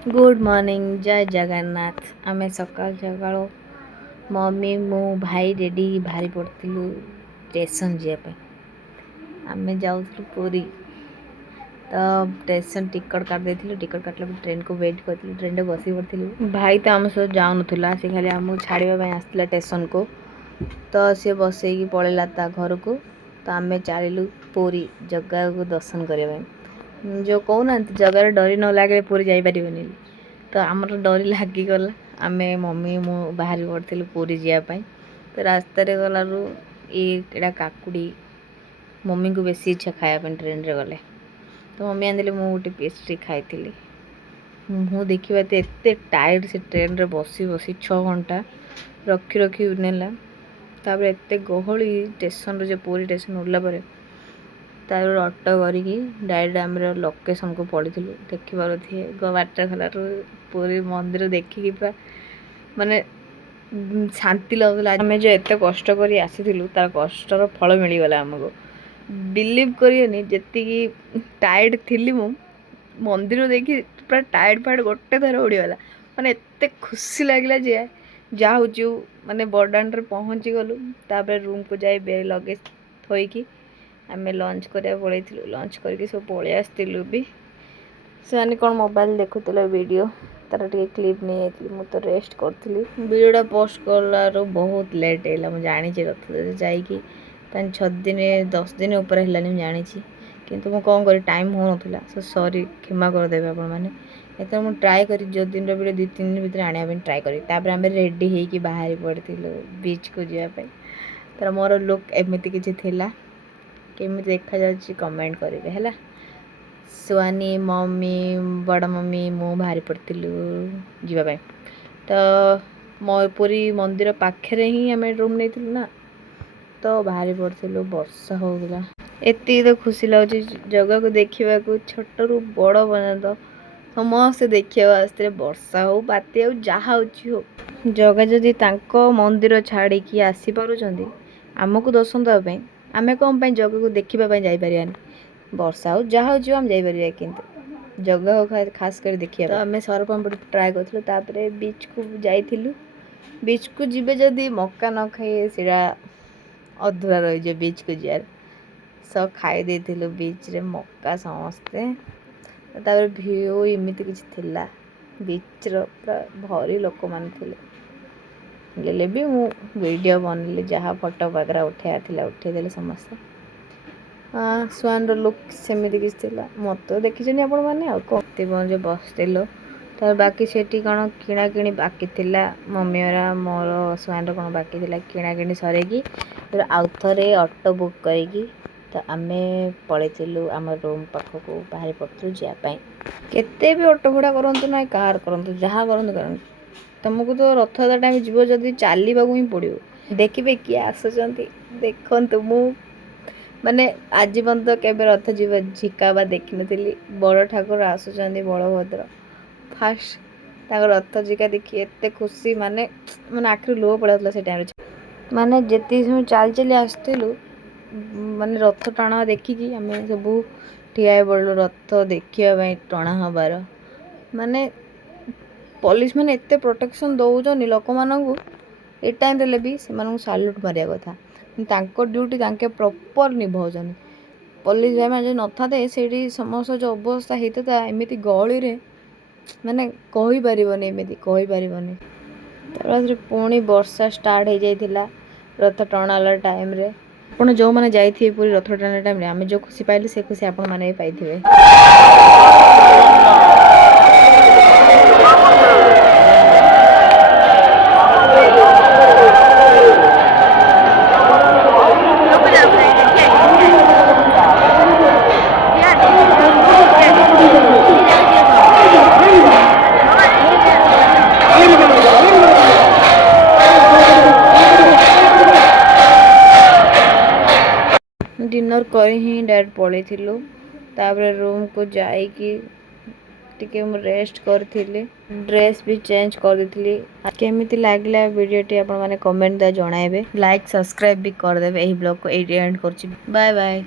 Good morning जय जगन्नाथ आमे सकाल सकाल मम्मी मु भाई रेडी बाहरी पड़ू स्टेशन जावाई आमे जाऊँ पूरी तो स्टेशन टिकट काट टिकट काटला ट्रेन को वेट कर ट्रेन रे बसी पड़ी भाई तो आम सब जाऊन सी खाली आमको छाड़ापी आसला स्टेशन को तो सी बसई पलैला ता घर को तो आम चलू पूरी जगह को दर्शन करने जो कहना जगार डरी न लगे पूरी जापरि तो आमर डरी लगिगला आम मम्मी मु बाहरी पड़ू पूरी जावाई तो रास्त गलु ये काकुड़ी मम्मी को बेसी इच्छा खायापी ट्रेन रे गले तो मम्मी आंदे मु गोटे पेस्ट्री खाई मुँह देखा तो एत टायर्ड से ट्रेन रे बसी बसी 6 घंटा रखी रखी नेला तापर एत गहली स्टेशन जो पूरी स्टेशन उड़ला तार ऑटो करी डायरेक्ट आम लोकेशन को पड़ी देखिपार थे बाटर खलार पूरी मंदिर देखिकी पूरा माने शांति लगुला आम जो एत कष्ट कर आसी तार कष्टर फल मिलगला आमको बिलीव करिए जी टायर्ड थी मु मंदिर देखी पूरा टायर्ड फायर्ड गोटे थर उड़ीगला माने एत खुशी लगे जा हूँ माने बरडान पहुँची गलु तापर रूम को जाए बेग लगेज थोईकी आम लंच करा पड़े लंच करके सब पलि आसलु भी से कौन मोबाइल देखुला वीडियो तार टे क्लिप नहीं जाती मु तो रेस्ट करी वीडियोटा पोस्ट कलार बहुत लेट है मुझे जानी रथ जाकि 6 दिन 10 दिन उपर है जानी किंतु मु कौन कर टाइम हो ना सो सॉरी क्षमा करदेवे आपण मैंने एत मुझे ट्राए कर जो दिन वीडियो 2-3 दिन भितर आने ट्राए करी आम रेडी होगी बाहरी पड़ू बीच को जावाई तर मोर लुक एमती किसी थिला केमी देखा जाऊँ कमेंट करेंगे है सुआनी मम्मी बड़ मम्मी मु बाहरी पड़ू जीवाई तो पूरी मंदिर पाखे ही आम रूम नहीं ना तो बाहरी पड़ू वर्षा होगा एति तो खुशी लगे जगह को देखा छोट रू बड़ पर्यंत समस्ते देखा आसते वर्षा हो बात्या हो जहा हो जगह जदि मंदिर छाड़ी आसी पार्टी आमको दर्शन देवाई आमे कौन जगह को देखापी जापरियानी वर्षा हो जहा हो आम जापर कि जगह हो खास कर देखिए तो आम सरपंच ट्राए करूँ बीच को जाइलु बीच को जीवे जदि मक्का न खाए सीटा अधूरा रही बीच को जार सब खाई देलु बीच रे मक्का समस्ते तापर भ्यू एमती किसी बीच पूरा भरी लोक मैंने गले भी मु वीडियो बनली जहाँ फोटो वगैरह उठे समस्त स्वान लुक सेमती किसी मत तो देखी आपण मैंने जो बसलु तो बाकी से कौन किणाकिणी बाकी थिला मम्मी मोर स्वान कौन बाकी थिला किणाकिणी सरेगी फिर आउ थे ऑटो बुक करी तो आम पलू आम रूम पाखक बाहरी पड़ू जावाई केते भी ऑटो भड़ा करूँ ना कार करूँ जहाँ करूँ तुमको तो रथयात्रा टाइम जीव जदि चलवा ही पड़ो देखिए किए आसुँच देखु मु माने आज पर्यंत केवे रथ जीव झिका देखी नी बड़ ठाकुर आसुँच बलभद्र फास्ट रथ झिका देखी एत खुशी माने माने आखिर लुह पड़ा से टाइम माने जिते समय चल चली आसलु माने रथ टाणा देखिकी आम सब ठिया पड़ू रथ देखापी टणा हबार माने पुलिस मैंने एत प्रोटेक्शन दौरान लोक मानू ए टाइम भी से साल्यूट मारिया कथा ड्यूटी प्रॉपर निभाऊन पुलिस भाई मैंने जो न था से समस्त जो अवस्था होता था एमती गहली रे माने कहीपरनी एमती कहीपरनी तार पुणी वर्षा स्टार्ट हो जाइला रथ टणाला टाइम रे आप जो मैंने जाइए पूरी रथ टाणा टाइम आम जो खुशी पाइलु से खुशी आपण मैंने पाइबे डिनर कर ही डायरेक्ट पलू तापर रूम को जाइकी टिके रेस्ट करी ड्रेस भी चेंज कर दी केमिति लागला वीडियोटी आपण माने कमेंट दा जणाइबे लाइक सब्सक्राइब भी कर देबे एही ब्लॉग को एंड करछि बाय बाय।